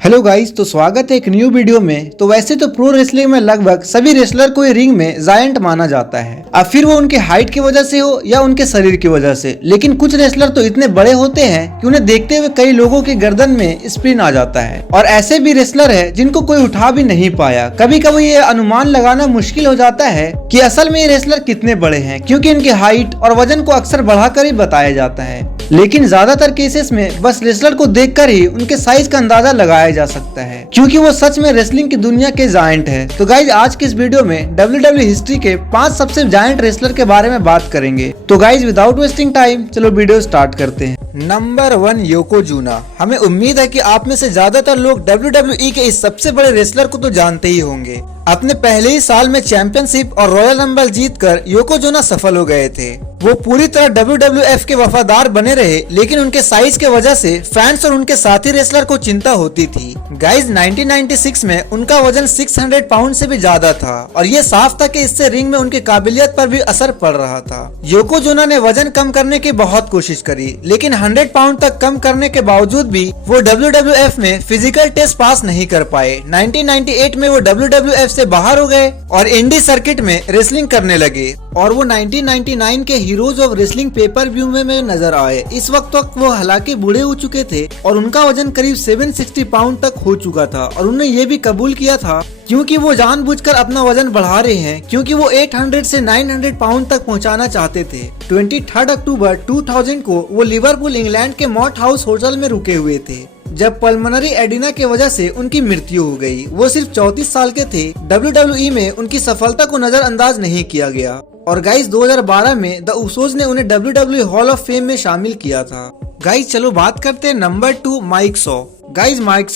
Hello guys, तो स्वागत है एक न्यू वीडियो में। तो वैसे तो प्रो रेसलिंग में लगभग सभी रेसलर को रिंग में जायंट माना जाता है। अब फिर वो उनके हाइट की वजह से हो या उनके शरीर की वजह से, लेकिन कुछ रेसलर तो इतने बड़े होते हैं कि उन्हें देखते हुए कई लोगों की गर्दन में स्प्रिन आ जाता है। और ऐसे भी रेसलर है जिनको कोई उठा भी नहीं पाया। कभी कभी ये अनुमान लगाना मुश्किल हो जाता है कि असल में ये रेसलर कितने बड़े हैं, क्योंकि इनकी हाइट और वजन को अक्सर बढ़ाकर ही बताया जाता है। लेकिन ज्यादातर केसेस में बस रेसलर को देखकर ही उनके साइज का अंदाजा लगाया जा सकता है, क्योंकि वो सच में रेसलिंग की दुनिया के जायंट है। तो गाइज, आज की इस वीडियो में WWE हिस्ट्री के 5 सबसे जायंट रेसलर के बारे में बात करेंगे। तो गाइज, विदाउट वेस्टिंग टाइम चलो वीडियो स्टार्ट करते हैं। Number 1, Yokozuna. हमें उम्मीद है कि आप में से ज्यादातर लोग WWE के इस सबसे बड़े रेसलर को तो जानते ही होंगे। अपने पहले ही साल में चैंपियनशिप और रॉयल रंबल जीतकर योकोजुना सफल हो गए थे। वो पूरी तरह WWF के वफादार बने रहे, लेकिन उनके साइज के वजह से फैंस और उनके साथी रेसलर को चिंता होती थी। गाइज, 1996 में उनका वजन 600 पाउंड से भी ज्यादा था और ये साफ था कि इससे रिंग में उनकी काबिलियत पर भी असर पड़ रहा था। योकोजुना ने वजन कम करने की बहुत कोशिश करी, लेकिन 100 पाउंड तक कम करने के बावजूद भी वो WWF में फिजिकल टेस्ट पास नहीं कर पाए। 1998 में वो WWF से बाहर हो गए और इंडी सर्किट में रेसलिंग करने लगे और वो 1999 के heroes of wrestling pay per view में नजर आए। इस वक्त तक वो हालांकि बूढ़े हो चुके थे और उनका वजन करीब 760 पाउंड तक हो चुका था और उन्होंने ये भी कबूल किया था क्योंकि वो जानबूझकर अपना वजन बढ़ा रहे हैं, क्योंकि वो 800 से 900 पाउंड तक पहुंचाना चाहते थे। 23 अक्टूबर 2000 को वो लिवरपूल इंग्लैंड के मॉट हाउस होटल में रुके हुए थे जब पल्मोनरी एडिना की वजह से उनकी मृत्यु हो गई। वो सिर्फ 34 साल के थे। WWE में उनकी सफलता को नजरअंदाज नहीं किया गया और गाइस 2012 में द उसोज ने उन्हें WWE हॉल ऑफ फेम में शामिल किया था। गाइस, चलो बात करते हैं number 2, Mike Shaw. Guys, Mike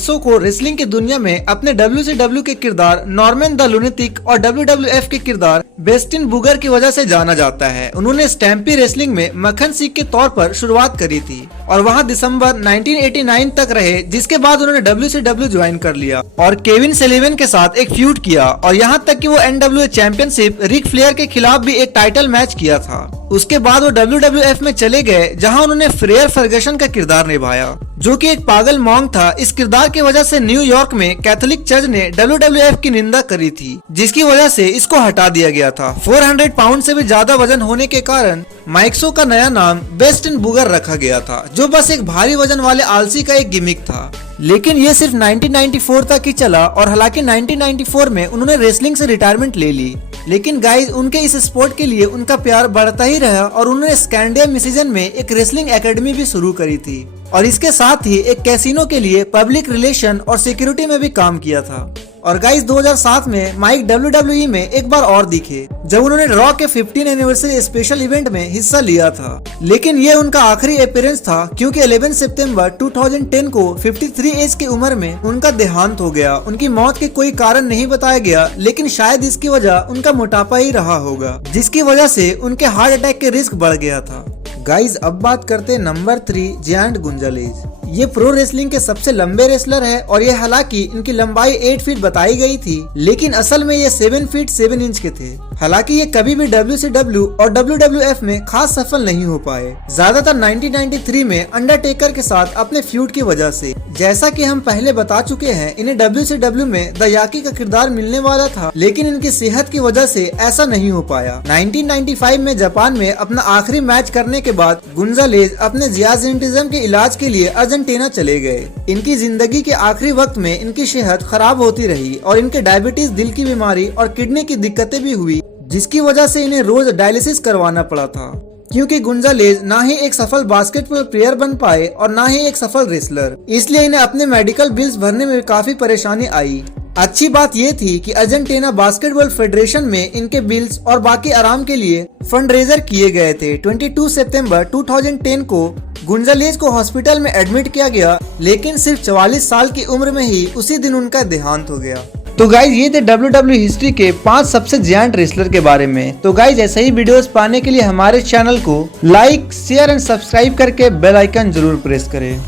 Shaw को रेसलिंग की दुनिया में अपने WCW के किरदार नॉर्मन द लुनेटिक और WWF के किरदार बेस्टिन बुगर की वजह से जाना जाता है। उन्होंने स्टैम्पी रेसलिंग में मक्खन सीख के तौर पर शुरुआत करी थी और वहां दिसंबर 1989 तक रहे, जिसके बाद उन्होंने WCW ज्वाइन कर लिया और केविन सेलिवन के साथ एक फ्यूड किया और यहां तक कि वो NWA चैंपियनशिप रिक फ्लेयर के खिलाफ भी एक टाइटल मैच किया था। उसके बाद वो WWF में चले गए, जहां उन्होंने फ्रेयर फर्गसन का किरदार निभाया, जो कि एक पागल मॉन्क था। इस किरदार की वजह से न्यूयॉर्क में कैथोलिक चर्च ने WWF की निंदा करी थी, जिसकी वजह से इसको हटा दिया गया था। 400 पाउंड से भी ज्यादा वजन होने के कारण माइक सो का नया नाम बेस्टिन बुगर रखा गया था, जो बस एक भारी वजन वाले आलसी का एक गिमिक था। लेकिन ये सिर्फ 1994 तक ही चला और हालांकि 1994 में उन्होंने रेसलिंग से रिटायरमेंट ले ली। लेकिन गाइज, उनके इस स्पोर्ट के लिए उनका प्यार बढ़ता ही रहा और उन्होंने स्कैंडिया मिशिगन में एक रेसलिंग एकेडमी भी शुरू करी थी और इसके साथ ही एक कैसीनो के लिए पब्लिक रिलेशन और सिक्योरिटी में भी काम किया था। और गाइस, 2007 में माइक WWE में एक बार और दिखे जब उन्होंने रॉ के 15 एनिवर्सरी स्पेशल इवेंट में हिस्सा लिया था। लेकिन ये उनका आखिरी अपीयरेंस था, क्योंकि 11 सितंबर 2010 को 53 एज की उम्र में उनका देहांत हो गया। उनकी मौत के कोई कारण नहीं बताया गया, लेकिन शायद इसकी वजह उनका मोटापा ही रहा होगा, जिसकी वजह से उनके हार्ट अटैक के रिस्क बढ़ गया था। गाइज, अब बात करते हैं नंबर 3, जायंट गोंजालेज। ये प्रो रेसलिंग के सबसे लंबे रेसलर है और ये हालांकि इनकी लंबाई 8 फीट बताई गई थी, लेकिन असल में ये 7 फीट 7 इंच के थे। हालांकि ये कभी भी WCW और WWF में खास सफल नहीं हो पाए, ज्यादातर 1993 में अंडरटेकर के साथ अपने फ्यूड की वजह से। जैसा कि हम पहले बता चुके हैं, इन्हें WCW में द याकी का किरदार मिलने वाला था, लेकिन इनकी सेहत की वजह से ऐसा नहीं हो पाया। 1995 में जापान में अपना आखिरी मैच करने के बाद गोंजालेज अपने जियाजिंटिज्म के इलाज के लिए अर्जेंटीना चले गए। इनकी जिंदगी के आखिरी वक्त में इनकी सेहत खराब होती रही और इनके डायबिटीज, दिल की बीमारी और किडनी की दिक्कतें भी हुई, जिसकी वजह से इन्हें रोज डायलिसिस करवाना पड़ा था। क्योंकि गोंजालेज ना ही एक सफल बास्केटबॉल प्लेयर बन पाए और ना ही एक सफल रेसलर, इसलिए इन्हें अपने मेडिकल बिल्स भरने में काफी परेशानी आई। अच्छी बात ये थी कि अर्जेंटीना बास्केटबॉल फेडरेशन में इनके बिल्स और बाकी आराम के लिए फंडरेजर किए गए थे। 22 सितंबर 2010 को गोंजालेज को हॉस्पिटल में एडमिट किया गया, लेकिन सिर्फ 44 साल की उम्र में ही उसी दिन उनका देहांत हो गया। तो गाइज, ये थे WWE हिस्ट्री के 5 सबसे जायंट रेसलर के बारे में। तो गाइज, ऐसे ही वीडियोस पाने के लिए हमारे चैनल को लाइक, शेयर एंड सब्सक्राइब करके बेल आइकन जरूर प्रेस करें।